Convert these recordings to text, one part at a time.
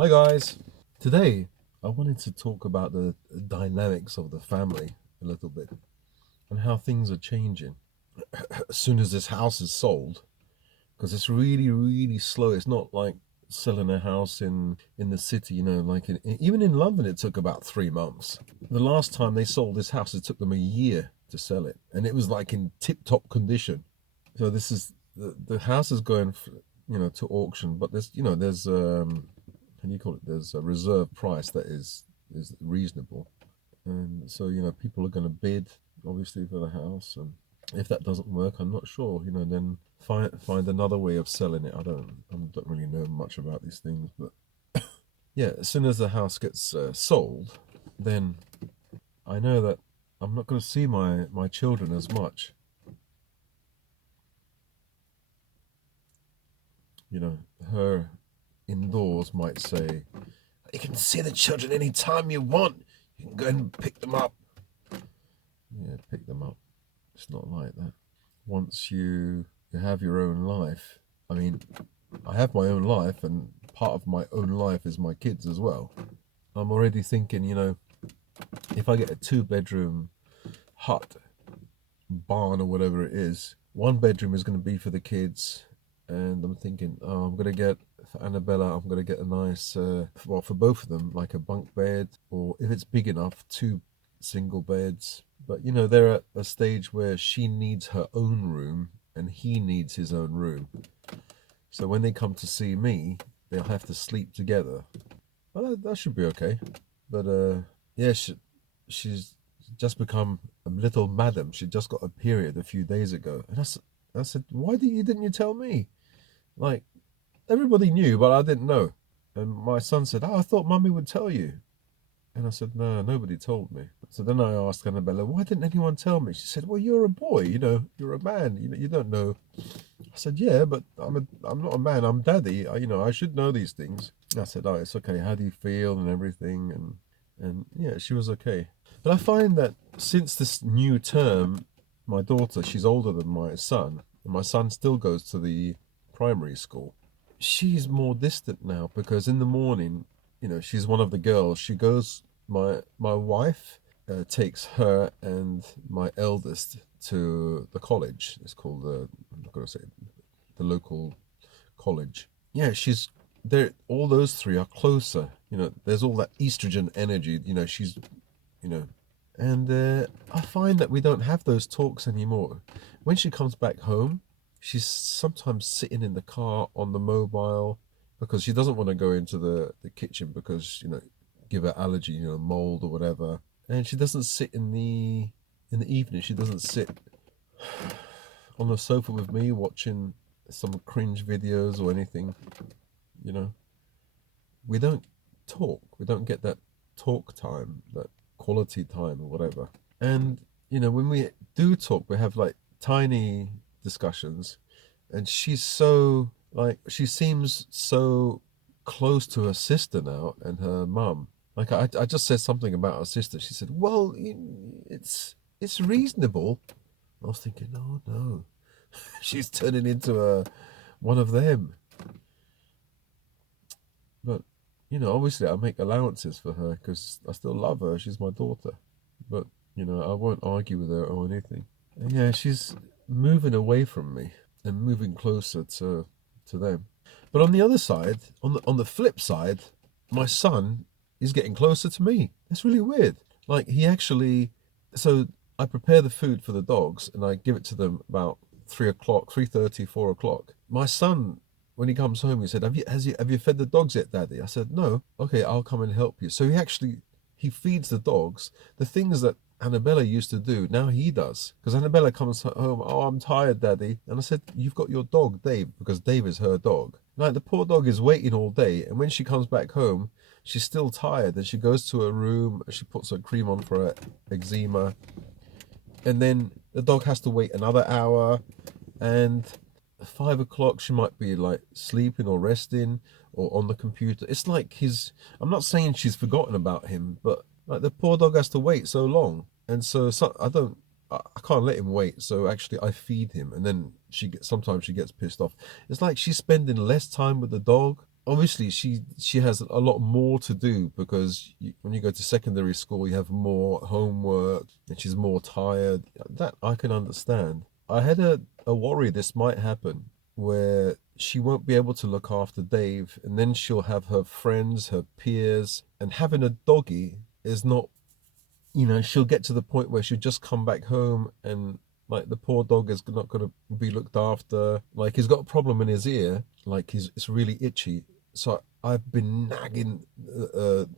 Hi guys. Today I wanted to talk about the dynamics of the family a little bit and how things are changing as soon as this house is sold, because it's really slow. It's not like selling a house in the city, like even in London it took about 3 months. The last time they sold this house it took them a year to sell it, and it was like in tip-top condition. So this is the house is going to auction, but there's how do you call it? There's a reserve price that is reasonable, and so people are going to bid obviously for the house, and if that doesn't work, I'm not sure. Then find another way of selling it. I don't really know much about these things, but yeah, as soon as the house gets sold, then I know that I'm not going to see my children as much. Her indoors might say, "You can see the children anytime you want. You can go and pick them up." Yeah, pick them up. It's not like that. Once you have your own life, I mean, I have my own life, and part of my own life is my kids as well. I'm already thinking, if I get a 2-bedroom hut, barn, or whatever it is, 1 bedroom is going to be for the kids, and I'm thinking, oh, I'm going to get for Annabella, I'm going to get a nice, well, for both of them, like a bunk bed, or if it's big enough, 2 single beds. But they're at a stage where she needs her own room and he needs his own room. So when they come to see me, they'll have to sleep together. Well, that should be okay. But yeah, she's just become a little madam. She just got a period a few days ago, and I said, why didn't you tell me? Like, everybody knew, but I didn't know. And my son said, "Oh, I thought Mummy would tell you." And I said, "No, nobody told me." So then I asked Annabella, "Why didn't anyone tell me?" She said, "Well, you're a boy, you're a man, you don't know." I said, "Yeah, but I'm not a man. I'm daddy. I should know these things." I said, "Oh, it's okay. How do you feel and everything?" And yeah, she was okay. But I find that since this new term, my daughter, she's older than my son, and my son still goes to the primary school. She's more distant now because in the morning, she's one of the girls. She goes. My wife takes her and my eldest to the college. It's called I'm not going to say the local college. Yeah, she's there. All those three are closer. There's all that estrogen energy. She's you know, and I find that we don't have those talks anymore. When she comes back home, she's sometimes sitting in the car on the mobile because she doesn't want to go into the kitchen because give her allergy, mold or whatever. And she doesn't sit in the evening. She doesn't sit on the sofa with me watching some cringe videos or anything. You know, we don't talk. We don't get that talk time, that quality time or whatever. And when we do talk, we have like tiny discussions, and she's so like she seems so close to her sister now and her mum. Like I just said something about her sister. She said, "Well, it's reasonable." I was thinking, "No, no, she's turning into a one of them." But obviously, I make allowances for her because I still love her. She's my daughter. But I won't argue with her or anything. And yeah, she's moving away from me and moving closer to them. But on the other side, on the flip side, my son is getting closer to me. It's really weird. Like he actually, so I prepare the food for the dogs and I give it to them about 3 o'clock, 3:30, 4 o'clock. My son, when he comes home, he said, "Have you fed the dogs yet, Daddy?" I said, "No." "Okay, I'll come and help you." So he feeds the dogs the things that Annabella used to do. Now he does, because Annabella comes home. "Oh, I'm tired, Daddy." And I said, "You've got your dog, Dave," because Dave is her dog. Like the poor dog is waiting all day, and when she comes back home, she's still tired, and she goes to her room. She puts her cream on for her eczema, and then the dog has to wait another hour, and 5 o'clock she might be like sleeping or resting or on the computer. It's like I'm not saying she's forgotten about him, but like the poor dog has to wait so long, and so I can't let him wait. So actually I feed him, and then sometimes she gets pissed off. It's like she's spending less time with the dog. obviously she has a lot more to do because when you go to secondary school, you have more homework and she's more tired. That I can understand. I had a worry this might happen where she won't be able to look after Dave, and then she'll have her friends, her peers, and having a doggy is not, she'll get to the point where she'll just come back home and like the poor dog is not going to be looked after. Like he's got a problem in his ear, like it's really itchy. So I've been nagging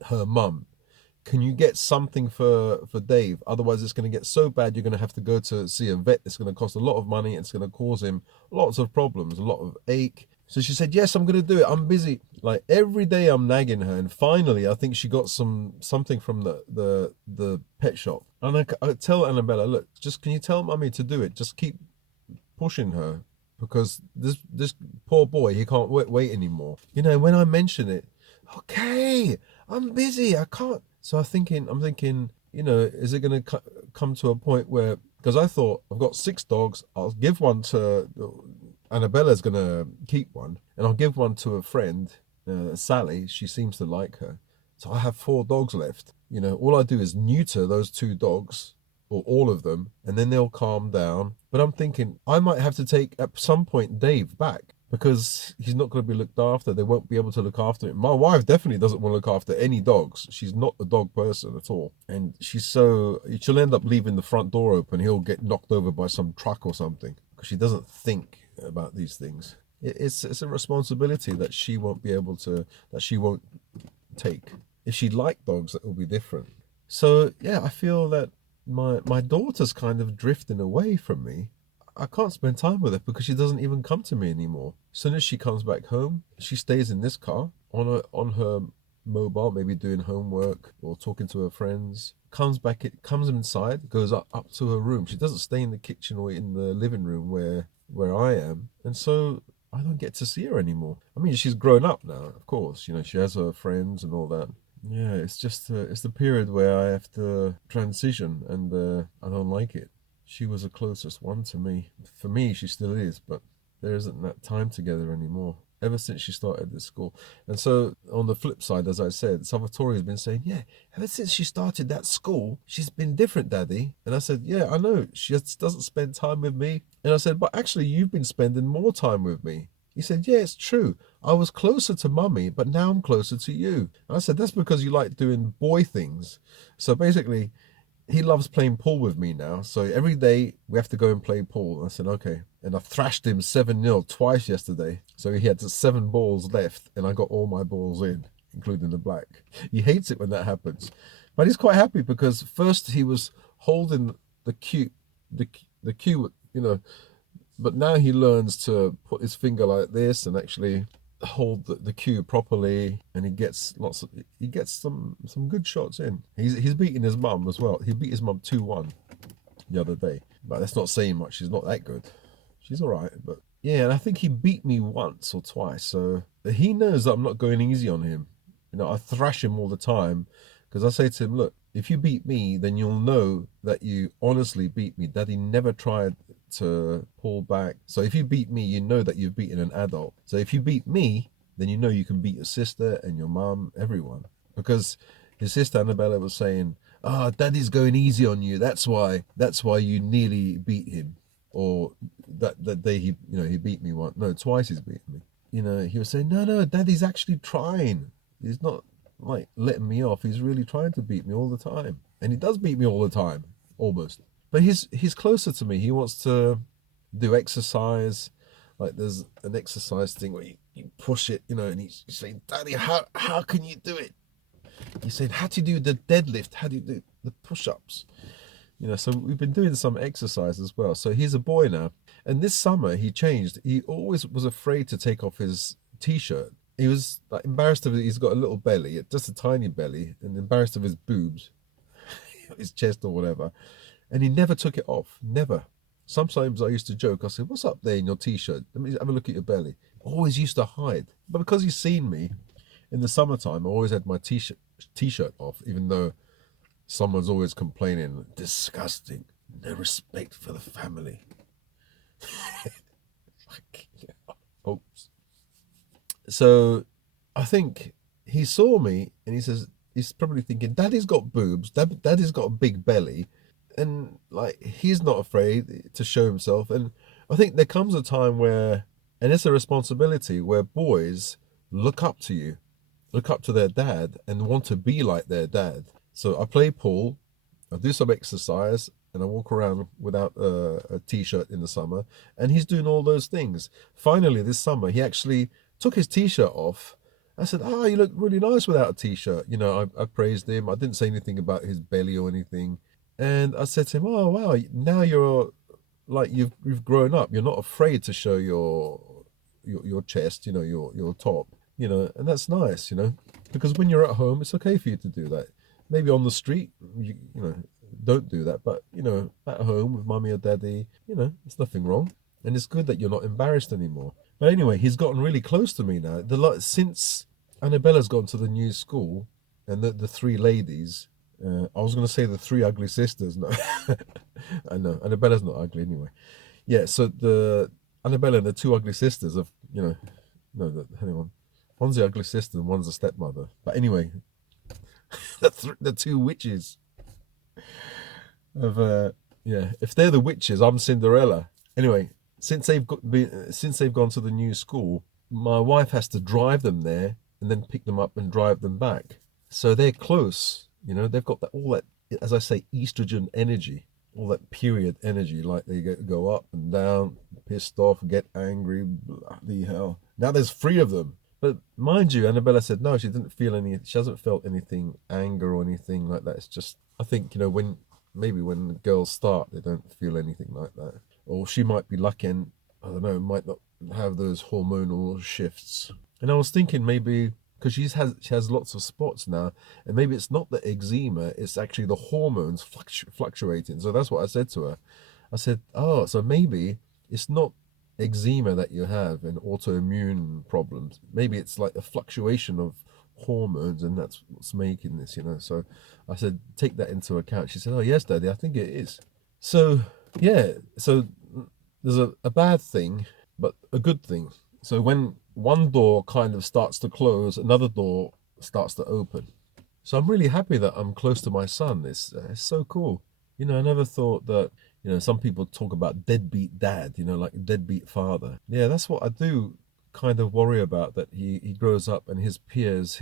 her mum, can you get something for Dave? Otherwise, it's going to get so bad you're going to have to go to see a vet. It's going to cost a lot of money. It's going to cause him lots of problems, a lot of ache. So she said, "Yes, I'm going to do it. I'm busy." Like every day, I'm nagging her, and finally, I think she got something from the pet shop. And I tell Annabella, "Look, just can you tell Mummy to do it? Just keep pushing her." Because this poor boy, he can't wait anymore. When I mention it, okay, I'm busy, I can't. So I'm thinking, is it going to come to a point where, because I thought I've got 6 dogs, I'll give one to Annabella's going to keep one, and I'll give one to a friend, Sally. She seems to like her. So I have 4 dogs left. All I do is neuter those 2 dogs or all of them, and then they'll calm down. But I'm thinking I might have to take at some point Dave back because he's not going to be looked after. They won't be able to look after him. My wife definitely doesn't want to look after any dogs. She's not a dog person at all. And she'll end up leaving the front door open. He'll get knocked over by some truck or something because she doesn't think about these things. It's a responsibility that she won't take. If she liked dogs, that will be different. So yeah, I feel that my daughter's kind of drifting away from me. I can't spend time with her because she doesn't even come to me anymore. As soon as she comes back home, she stays in this car on her mobile, maybe doing homework or talking to her friends. Comes inside, goes up to her room. She doesn't stay in the kitchen or in the living room where I am, and so I don't get to see her anymore. I mean, she's grown up now, of course. She has her friends and all that. Yeah, it's just it's the period where I have to transition, and I don't like it. She was the closest one to me. For me, she still is, but there isn't that time together anymore. Ever since she started this school. And so on the flip side, as I said, Salvatore has been saying, yeah, ever since she started that school, she's been different, Daddy. And I said, yeah, I know. She just doesn't spend time with me. And I said, but actually, you've been spending more time with me. He said, yeah, it's true. I was closer to Mummy, but now I'm closer to you. And I said, that's because you like doing boy things. So basically, he loves playing pool with me now. So every day we have to go and play pool. I said, okay. And I thrashed him 7-0 twice yesterday. So he had 7 balls left, and I got all my balls in, including the black. He hates it when that happens. But he's quite happy because first he was holding the cue, but now he learns to put his finger like this and actually hold the cue properly, and he gets some good shots in. He's beating his mum as well. He beat his mum 2-1 the other day, but that's not saying much. She's not that good. She's all right, but yeah. And I think he beat me once or twice, so he knows that I'm not going easy on him. I thrash him all the time because I say to him, look, if you beat me, then you'll know that you honestly beat me. Daddy never tried to pull back. So if you beat me, you know that you've beaten an adult. So if you beat me, then you know you can beat your sister and your mum, everyone. Because his sister Annabella was saying, Daddy's going easy on you. That's why you nearly beat him. Or that day he beat me once. No, twice he's beaten me. He was saying, no, Daddy's actually trying. He's not like letting me off. He's really trying to beat me all the time. And he does beat me all the time, almost. But he's closer to me. He wants to do exercise. Like there's an exercise thing where you push it, and he's saying, Daddy, how can you do it? He's saying, how do you do the deadlift? How do you do the push-ups? So we've been doing some exercise as well. So he's a boy now. And this summer he changed. He always was afraid to take off his t-shirt. He was like embarrassed of it. He's got a little belly, just a tiny belly, and embarrassed of his boobs, his chest or whatever. And he never took it off, never. Sometimes I used to joke. I said, what's up there in your t-shirt? Let me have a look at your belly. Always used to hide. But because he's seen me in the summertime, I always had my t-shirt off, even though someone's always complaining, disgusting, no respect for the family. Oops. So I think he saw me and he says, he's probably thinking, Daddy's got boobs, Daddy's got a big belly, and like he's not afraid to show himself. And I think there comes a time where, and it's a responsibility where boys look up to you, look up to their dad, and want to be like their dad. So I play pool, I do some exercise, and I walk around without a t-shirt in the summer, and he's doing all those things. Finally, this summer, he actually took his t-shirt off. I said, "Ah, you look really nice without a t-shirt." You know, I praised him. I didn't say anything about his belly or anything. And I said to him, "Oh wow, now you're like you've grown up. You're not afraid to show your chest, you know, your top, you know, and that's nice, you know, because when you're at home, it's okay for you to do that. Maybe on the street, you know, don't do that, but you know, at home with mummy or daddy, you know, there's nothing wrong, and it's good that you're not embarrassed anymore." But anyway, he's gotten really close to me now. Since Annabella's gone to the new school, and the three ladies. I was going to say the three ugly sisters. No, I know Annabella's not ugly anyway. Yeah, so the Annabella and the two ugly sisters of no, hang on, one's the ugly sister and one's the stepmother. But anyway, the two witches of yeah, if they're the witches, I'm Cinderella. Anyway, since they've gone to the new school, my wife has to drive them there and then pick them up and drive them back. So they're close. You know, they've got all that, as I say, estrogen energy, all that period energy. Like they go up and down, pissed off, get angry, bloody hell. Now there's three of them. But mind you, Annabella said no, she didn't feel any. She hasn't felt anything, anger or anything like that. It's just, I think, you know, when the girls start, they don't feel anything like that. Or she might be lucky and, I don't know, might not have those hormonal shifts. And I was thinking maybe because she has lots of spots now, and maybe it's not the eczema, it's actually the hormones fluctuating. So that's what I said to her. I said, oh, so maybe it's not eczema that you have and autoimmune problems. Maybe it's like a fluctuation of hormones, and that's what's making this, you know. So I said, take that into account. She said, oh yes, Daddy, I think it is. So yeah, so there's a bad thing, but a good thing. So when one door kind of starts to close, another door starts to open. So I'm really happy that I'm close to my son. It's so cool. You know, I never thought that, you know, some people talk about deadbeat dad, you know, like deadbeat father. Yeah, that's what I do kind of worry about, that he grows up and his peers,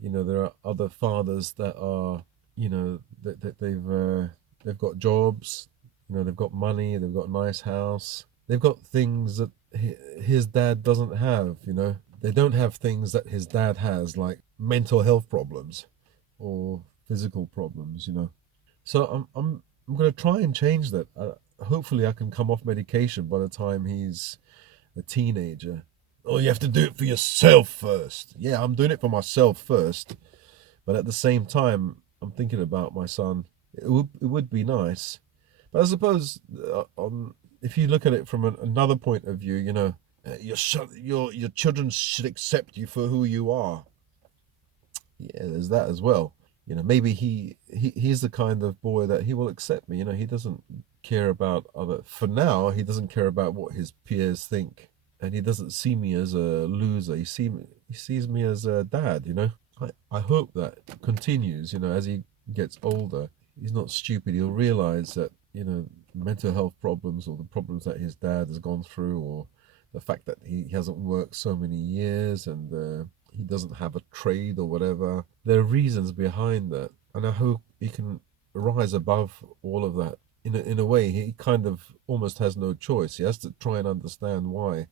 you know, there are other fathers that are, you know, that they've got jobs, you know, they've got money, they've got a nice house, they've got things that his dad doesn't have, you know. They don't have things that his dad has, like mental health problems or physical problems, you know. So I'm going to try and change that. Hopefully I can come off medication by the time he's a teenager. Oh, you have to do it for yourself first. Yeah, I'm doing it for myself first. But at the same time, I'm thinking about my son. It would be nice. But I suppose if you look at it from another point of view, you know, your children should accept you for who you are. Yeah, there's that as well. You know, maybe he's the kind of boy that he will accept me. You know, he doesn't care about other. For now, he doesn't care about what his peers think, and he doesn't see me as a loser. He sees me as a dad. You know, I hope that continues. You know, as he gets older, he's not stupid. He'll realize that, you know, mental health problems or the problems that his dad has gone through, or the fact that he hasn't worked so many years and he doesn't have a trade or whatever. There are reasons behind that, and I hope he can rise above all of that. In a way, he kind of almost has no choice. He has to try and understand why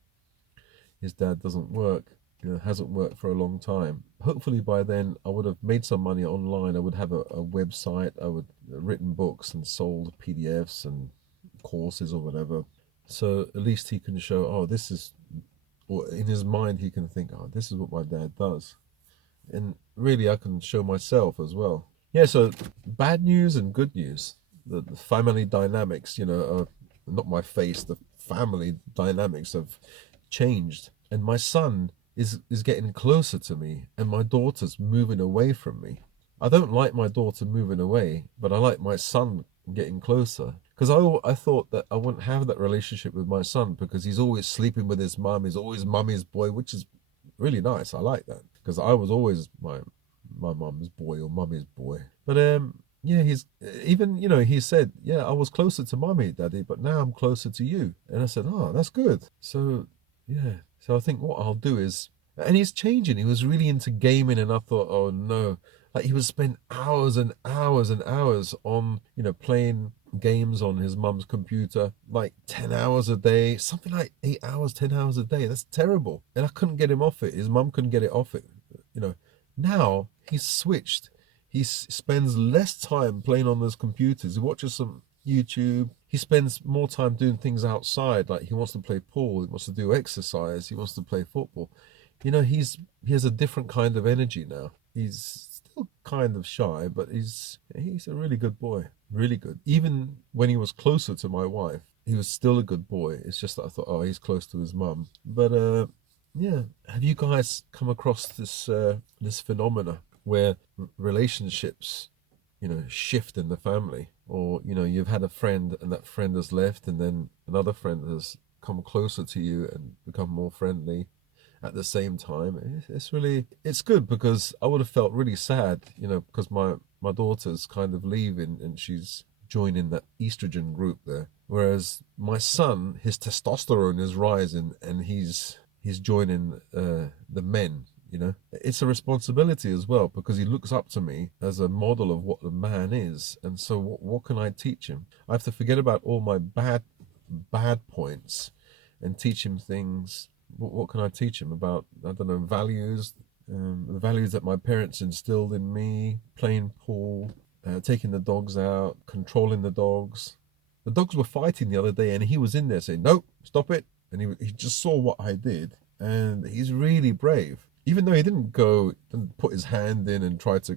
his dad doesn't work, you know, hasn't worked for a long time. Hopefully by then I would have made some money online. I would have a website. I would have written books and sold PDFs and courses or whatever. So at least he can show, oh, this is, or in his mind he can think, oh, this is what my dad does. And really I can show myself as well. Yeah, so bad news and good news. The family dynamics, you know, not my face, the family dynamics have changed. And my son is getting closer to me, and my daughter's moving away from me. I don't like my daughter moving away, but I like my son getting closer. Because I thought that I wouldn't have that relationship with my son because he's always sleeping with his mum. He's always mummy's boy, which is really nice. I like that. because I was always my mum's boy or mummy's boy. But yeah, he's even, you know, he said, yeah, I was closer to mummy, daddy, but now I'm closer to you. And I said, oh, that's good. So yeah, so I think what I'll do is, and he's changing. He was really into gaming, and I thought, oh no, like he would spend hours and hours and hours on, you know, playing games on his mum's computer, like 10 hours a day, something like 8 hours, 10 hours a day. That's terrible. And I couldn't get him off it. His mum couldn't get it off it. You know, now he's switched. He spends less time playing on those computers. He watches some YouTube. He spends more time doing things outside. Like he wants to play pool. He wants to do exercise. He wants to play football. You know, he has a different kind of energy now. He's still kind of shy, but he's a really good boy. Really good. Even when he was closer to my wife, he was still a good boy. It's just that I thought, oh, he's close to his mum. But yeah, have you guys come across this phenomena where relationships, you know, shift in the family, or you know, you've had a friend and that friend has left, and then another friend has come closer to you and become more friendly at the same time? It's really, it's good, because I would have felt really sad, you know, because my daughter's kind of leaving and she's joining that estrogen group there, whereas my son, his testosterone is rising and he's joining the men. You know, it's a responsibility as well, because he looks up to me as a model of what a man is. And so what can I teach him? I have to forget about all my bad points and teach him things. What can I teach him about, I don't know, values, the values that my parents instilled in me, playing pool, taking the dogs out, controlling the dogs. The dogs were fighting the other day and he was in there saying, nope, stop it. And he just saw what I did, and he's really brave. Even though he didn't go and put his hand in and try to,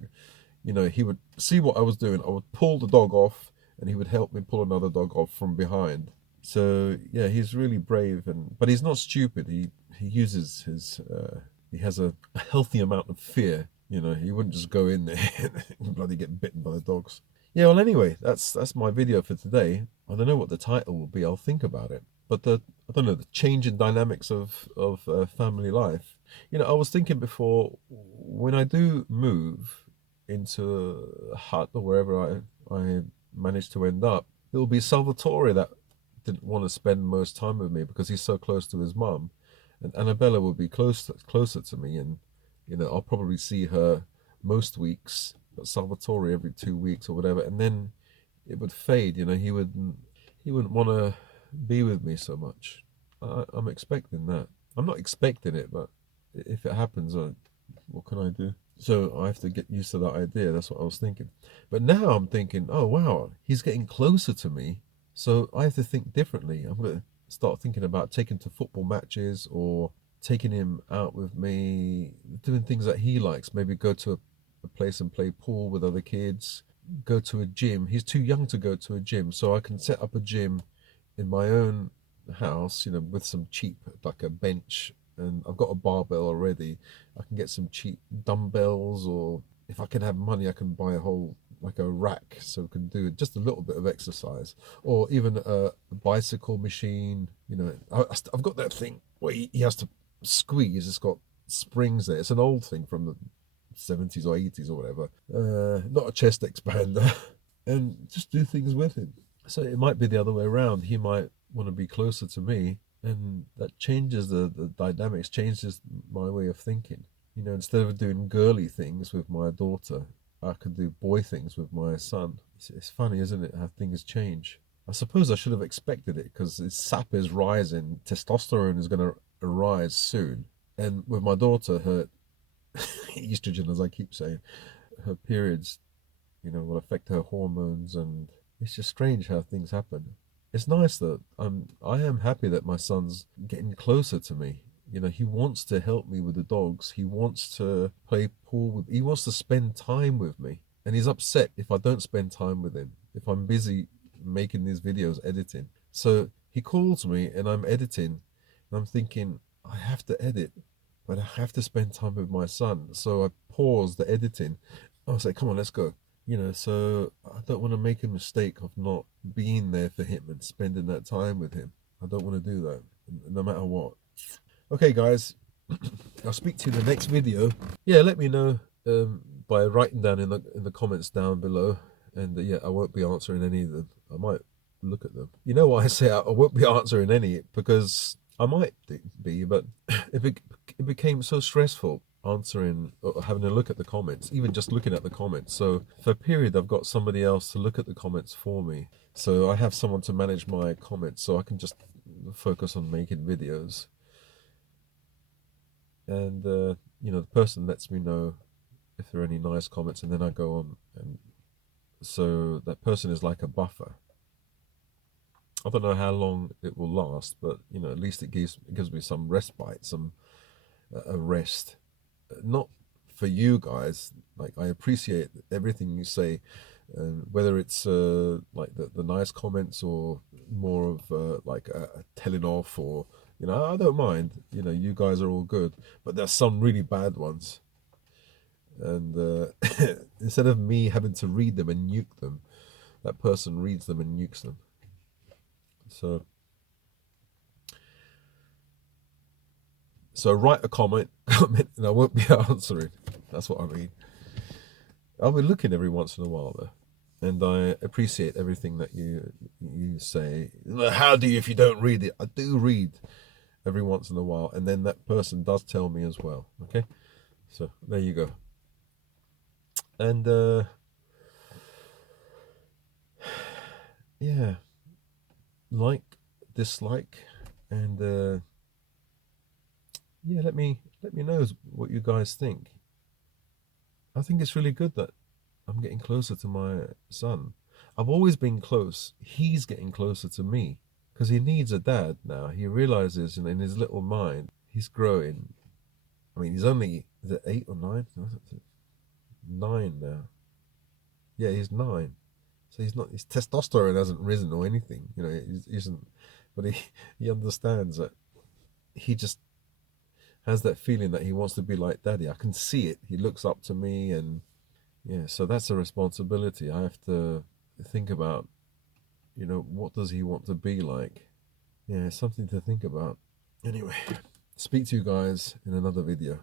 you know, he would see what I was doing. I would pull the dog off and he would help me pull another dog off from behind. So yeah, he's really brave, but he's not stupid. He uses his he has a healthy amount of fear. You know, he wouldn't just go in there and bloody get bitten by the dogs. Yeah, well, anyway, that's my video for today. I don't know what the title will be. I'll think about it. But I don't know, the change in dynamics of family life. You know, I was thinking before, when I do move into a hut or wherever I manage to end up, it will be Salvatore that didn't want to spend most time with me because he's so close to his mum, and Annabella will be closer to me, and you know, I'll probably see her most weeks, but Salvatore every 2 weeks or whatever, and then it would fade. You know, he wouldn't want to be with me so much. I'm expecting that. I'm not expecting it, but if it happens, what can I do? So I have to get used to that idea. That's what I was thinking. But now I'm thinking, oh wow, he's getting closer to me. So I have to think differently. I'm going to start thinking about taking to football matches, or taking him out with me, doing things that he likes. Maybe go to a place and play pool with other kids, go to a gym. He's too young to go to a gym, so I can set up a gym in my own house, you know, with some cheap, like a bench, and I've got a barbell already. I can get some cheap dumbbells, or if I can have money, I can buy a whole, like a rack, so we can do just a little bit of exercise, or even a bicycle machine. You know, I've got that thing where he has to squeeze. It's got springs there. It's an old thing from the 70s or 80s or whatever. Not a chest expander, and just do things with him. So it might be the other way around. He might want to be closer to me, and that changes the dynamics, changes my way of thinking. You know, instead of doing girly things with my daughter, I could do boy things with my son. It's funny, isn't it, how things change? I suppose I should have expected it, because his sap is rising, testosterone is going to rise soon. And with my daughter, her estrogen, as I keep saying, her periods, you know, will affect her hormones, and it's just strange how things happen. It's nice that I am happy that my son's getting closer to me. You know, he wants to help me with the dogs. He wants to play pool with. He wants to spend time with me, and he's upset if I don't spend time with him, if I'm busy making these videos, editing. So he calls me and I'm editing, and I'm thinking, I have to edit, but I have to spend time with my son. So I pause the editing. I say, come on, let's go. You know, so I don't want to make a mistake of not being there for him and spending that time with him. I don't want to do that, no matter what. Okay, guys, I'll speak to you in the next video. Yeah, let me know by writing down in the comments down below, and yeah, I won't be answering any of them. I might look at them. You know why I say I won't be answering any? Because I might be, but it became so stressful answering or having a look at the comments, even just looking at the comments. So for a period, I've got somebody else to look at the comments for me. So I have someone to manage my comments, so I can just focus on making videos. And you know, the person lets me know if there are any nice comments, and then I go on, and so that person is like a buffer. I don't know how long it will last, but you know, at least it gives me some respite, some a rest. Not for you guys. Like, I appreciate everything you say, whether it's like the nice comments or more of like a telling off, or you know, I don't mind. You know, you guys are all good, but there's some really bad ones, and instead of me having to read them and nuke them, that person reads them and nukes them. So write a comment, and I won't be answering. That's what I mean. I'll be looking every once in a while though, and I appreciate everything that you say. How do you if you don't read it? I do read every once in a while, and then that person does tell me as well. Okay, so there you go. And yeah, like, dislike, and yeah, let me know what you guys think. I think it's really good that I'm getting closer to my son. I've always been close. He's getting closer to me because he needs a dad now. He realizes in his little mind, he's growing. I mean, he's only, is it 8 or 9? 9 now. Yeah, he's 9. So he's not, his testosterone hasn't risen or anything. You know, he isn't, but he understands that he just has that feeling that he wants to be like daddy. I can see it. He looks up to me, and yeah, so that's a responsibility. I have to think about, you know, what does he want to be like? Yeah, something to think about. Anyway, speak to you guys in another video.